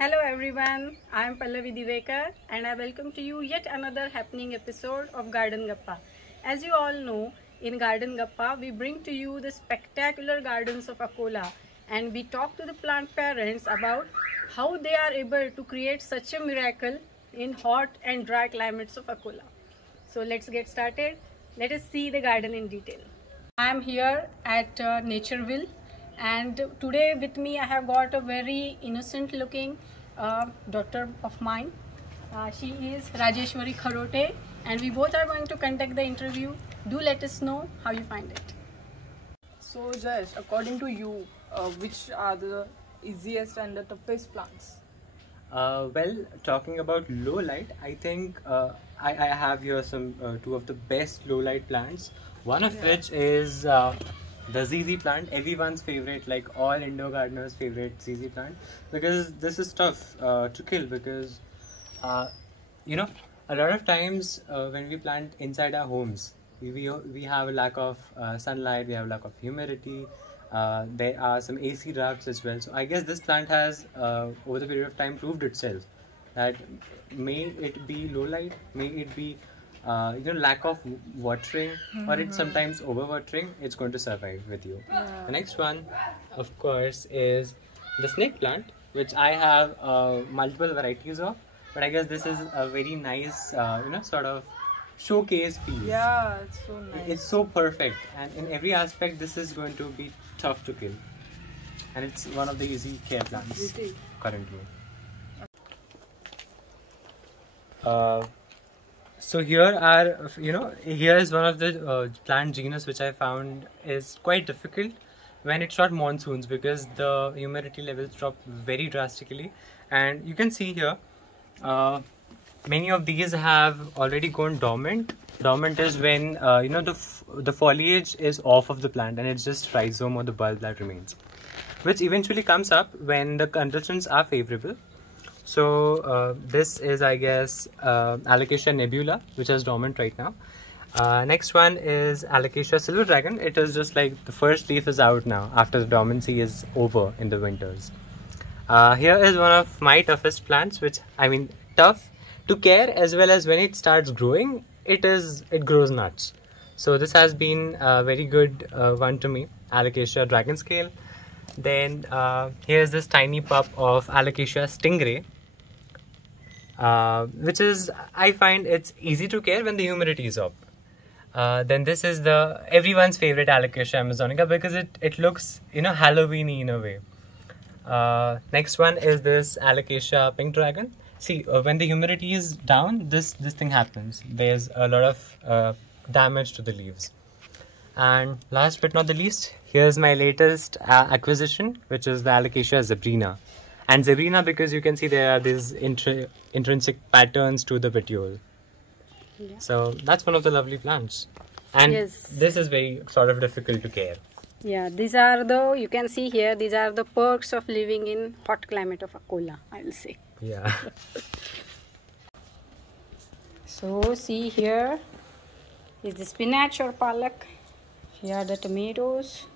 Hello everyone, I am Pallavi Divekar and I welcome to you yet another happening episode of Garden Gappa. As you all know, in Garden Gappa we bring to you the spectacular gardens of Akola and we talk to the plant parents about how they are able to create such a miracle in hot and dry climates of Akola. So let's get started. Let us see the garden in detail. I am here at Natureville, and today with me I have got a very innocent looking daughter of mine. She is Rajeshwari Kharote and we both are going to conduct the interview. Do let us know how you find it. So Jayesh, according to you, which are the easiest and the toughest plants? Well, talking about low light, I think I have here some two of the best low light plants. One of which is the ZZ plant, everyone's favorite, like all indoor gardeners' favorite ZZ plant, because this is tough to kill because you know, a lot of times when we plant inside our homes, we have a lack of sunlight, we have a lack of humidity. There are some AC drafts as well. So I guess this plant has over the period of time proved itself that may it be low light, may it be lack of watering, or it's sometimes overwatering, it's going to survive with you. The next one, of course, is the snake plant, which I have multiple varieties of, but I guess this is a very nice sort of showcase piece. Yeah, it's so nice. It's so perfect, and in every aspect this is going to be tough to kill, and it's one of the easy care plants currently. So here are, here is one of the plant genus which I found is quite difficult when it's not monsoons, because the humidity levels drop very drastically, and you can see here many of these have already gone dormant. Dormant is when the foliage is off of the plant and it's just rhizome or the bulb that remains, which eventually comes up when the conditions are favorable. So this is, I guess, Alocasia nebula, which is dormant right now. Next one is Alocasia silver dragon. It is just like the first leaf is out now after the dormancy is over in the winters. Here is one of my toughest plants, which I mean tough to care, as well as when it starts growing, it grows nuts. So this has been a very good one to me, Alocasia dragon scale. Then here's this tiny pup of Alocasia stingray, which is, I find it's easy to care when the humidity is up. Then this is the everyone's favorite Alocasia amazonica, because it looks Halloweeny in a way. Next one is this Alocasia pink dragon. See, when the humidity is down, this thing happens. There's a lot of damage to the leaves. And last but not the least, here's my latest acquisition, which is the Alocasia zebrina. And zebrina because you can see there are these intrinsic patterns to the petiole. Yeah. So that's one of the lovely plants. And this is very sort of difficult to care. Yeah, these are the, you can see here, these are the perks of living in hot climate of Akola, I will say. Yeah. So see, here is the spinach or palak. Here are the tomatoes.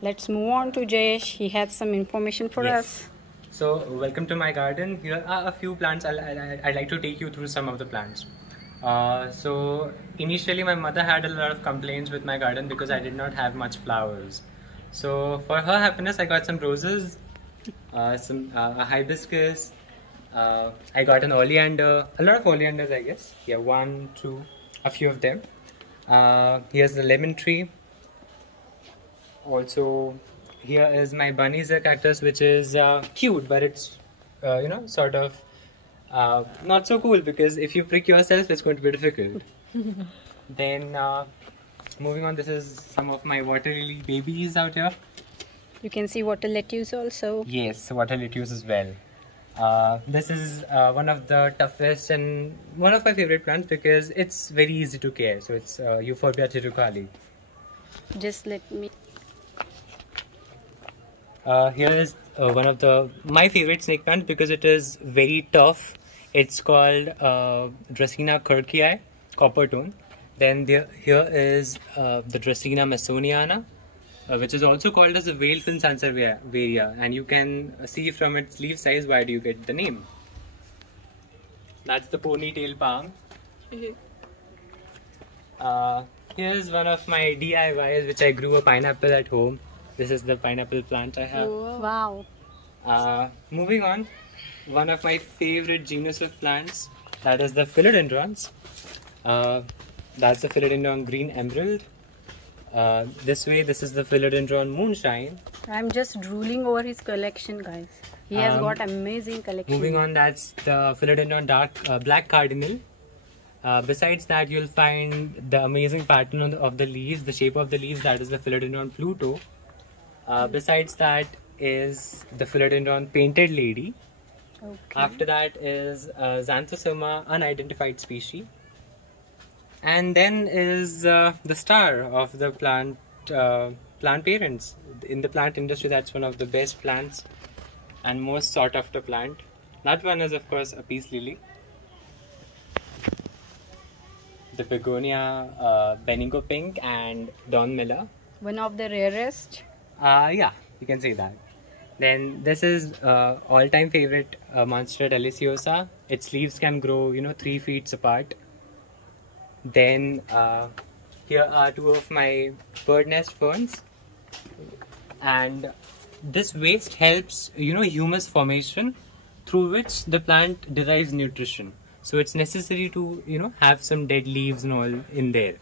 Let's move on to Jayesh. He has some information for us. So welcome to my garden. Here are a few plants. I'd like to take you through some of the plants. So initially my mother had a lot of complaints with my garden because I did not have much flowers. So for her happiness, I got some roses, some hibiscus, I got an oleander, a lot of oleanders, I guess. Yeah, one, two, a few of them. Here's the lemon tree. Also, here is my bunny's cactus, which is cute, but it's sort of not so cool, because if you prick yourself, it's going to be difficult. Then moving on, this is some of my water lily babies out here. You can see water lettuce also. Yes, water lettuce as well. This is one of the toughest and one of my favorite plants because it's very easy to care. So it's Euphorbia tirucali. Just let me. Here is one of my favorite snake plants because it is very tough. It's called Dracaena kirkii, copper tone. Then here is the Dracaena masoniana, which is also called as the whale fin sansevieria, and you can see from its leaf size why do you get the name. That's the ponytail palm. Here's one of my DIYs which I grew a pineapple at home. This is the pineapple plant I have. Wow. Moving on, one of my favorite genus of plants, that is the philodendrons. That's the philodendron green emerald. This is the philodendron moonshine. I'm just drooling over his collection, guys. He has got amazing collection. Moving on, that's the philodendron black cardinal. Besides that, you'll find the amazing pattern of the leaves, the shape of the leaves, that is the philodendron Pluto. Besides that is the philodendron painted lady. Okay. After that is Xanthosoma unidentified species. And then is the star of the plant parents. In the plant industry, that's one of the best plants and most sought after plant. That one is of course a peace lily. The begonia, Bendigo pink and Dawn Miller. One of the rarest. Yeah, you can say that. Then this is all-time favorite Monstera deliciosa. Its leaves can grow, 3 feet apart. Then here are 2 of my bird nest ferns, and this waste helps humus formation through which the plant derives nutrition. So it's necessary to have some dead leaves and all in there.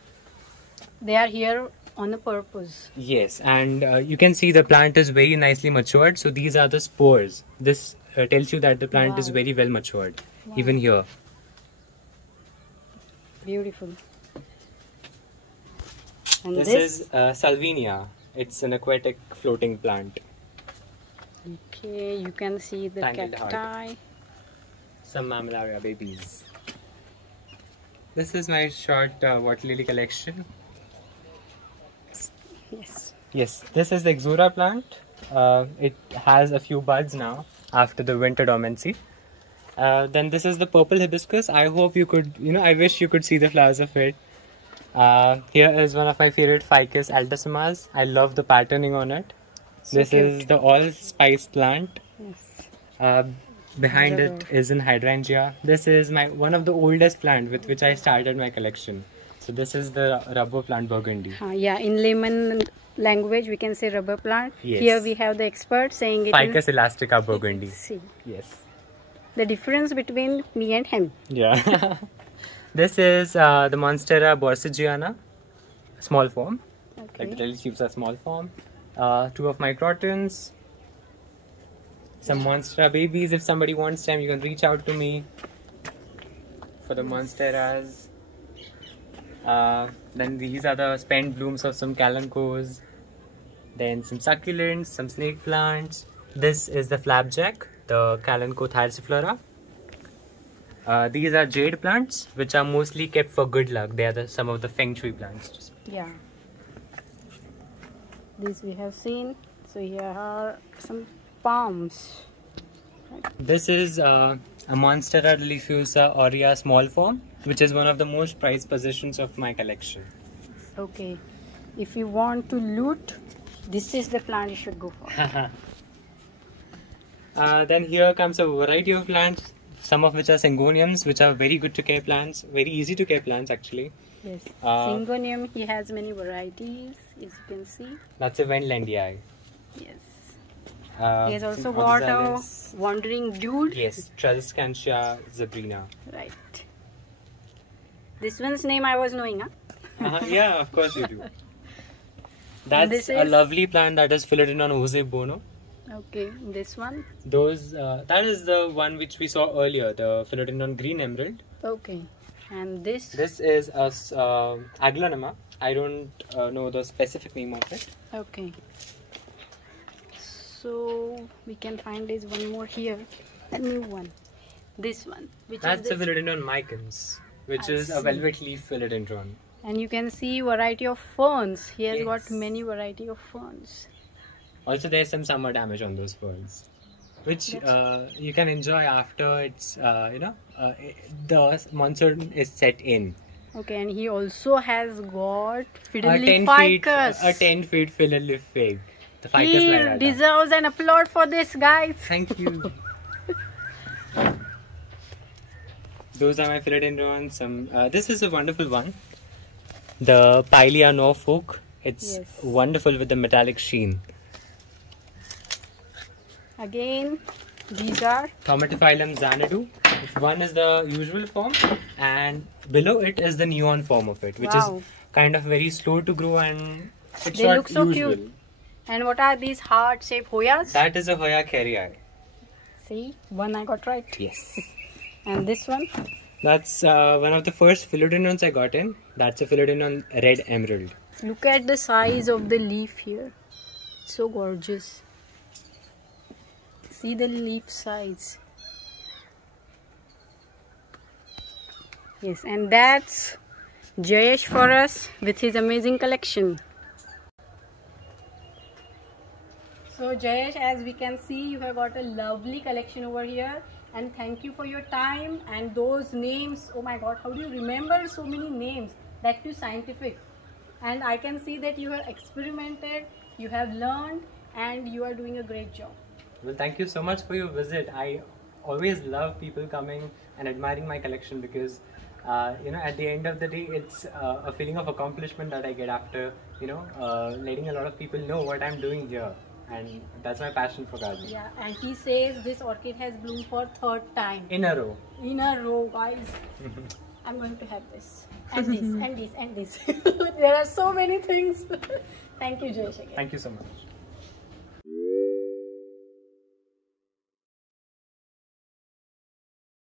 They are here on a purpose. Yes, and you can see the plant is very nicely matured. So these are the spores. This tells you that the plant is very well matured. Even here. Beautiful. And This is Salvinia. It's an aquatic floating plant. Okay, you can see the Tangled cacti. Some mammillaria babies. This is my short water lily collection. Yes. Yes, this is the Exura plant. It has a few buds now after the winter dormancy. Then this is the purple hibiscus. I hope you could, I wish you could see the flowers of it. Here is one of my favorite ficus altissimas. I love the patterning on it. This is the allspice plant. Yes. Behind it is an hydrangea. This is one of the oldest plant with which I started my collection. So this is the rubber plant burgundy. Yeah, in layman language we can say rubber plant. Yes. Here we have the expert saying it. Ficus elastica burgundy. See Yes. the difference between me and him. Yeah. This is the Monstera borsigiana, small form. Okay. Like the lily leaves are small form. 2 of my crotons. Some Monstera babies. If somebody wants them, you can reach out to me for the Monsteras. Then these are the spent blooms of some calancos. Then some succulents, some snake plants. This is the flapjack, the Calanco thyraciflora. These are jade plants, which are mostly kept for good luck. They are some of the feng shui plants. Yeah. This we have seen. So here are some palms. This is a Monstera deliciosa aurea small form, which is one of the most prized possessions of my collection. Okay. If you want to loot, this is the plant you should go for. Then here comes a variety of plants, some of which are syngoniums, which are very good to care plants, very easy to care plants actually. Yes. Syngonium, he has many varieties, as you can see. That's a Wendlandii. Yes. He has also got a wandering dude. Yes, Trelscantia zebrina. Right. This one's name I was knowing, huh? Yeah, of course you do. That's a lovely plant, that is Philodendron Jose Bono. Okay, this one. That is the one which we saw earlier, the Philodendron Green Emerald. Okay, and this? This is a Aglaonema. I don't know the specific name of it. Okay. So we can find this one more here, a new one. This one. That's the Philodendron micans, which is a velvet leaf philodendron. And you can see variety of ferns. He has got many variety of ferns. Also, there's some summer damage on those ferns, which you can enjoy after it's the monsoon is set in. Okay, and he also has got A fiddly 10 feet, ficus. a 10 feet fiddle leaf fig. The ficus He like that. deserves an applaud for this, guys. Thank you. Those are my philodendrons. This is a wonderful one. The Pilea Norfolk. It's Yes. wonderful with the metallic sheen. Again, these are Thaumatophyllum Xanadu. One is the usual form, and below it is the neon form of it, which Wow. is kind of very slow to grow, and it's They not look so usual. cute. And what are these heart-shaped Hoyas? That is a Hoya carrii. See, one I got right. Yes. And this one? That's one of the first philodendrons I got in. That's a philodendron red emerald. Look at the size of the leaf here. So gorgeous. See the leaf size. Yes, and that's Jayesh for us with his amazing collection. So Jayesh, as we can see, you have got a lovely collection over here, and thank you for your time and those names. Oh my god, how do you remember so many names? That too scientific. And I can see that you have experimented, you have learned, and you are doing a great job. Well, thank you so much for your visit. I always love people coming and admiring my collection because, at the end of the day, it's a feeling of accomplishment that I get after, letting a lot of people know what I'm doing here. And that's my passion for gardening. Yeah, and he says this orchid has bloomed for third time. In a row. In a row, guys. I'm going to have this. And this, and this, and this. There are so many things. Thank you, Jayesh, again. Thank you so much.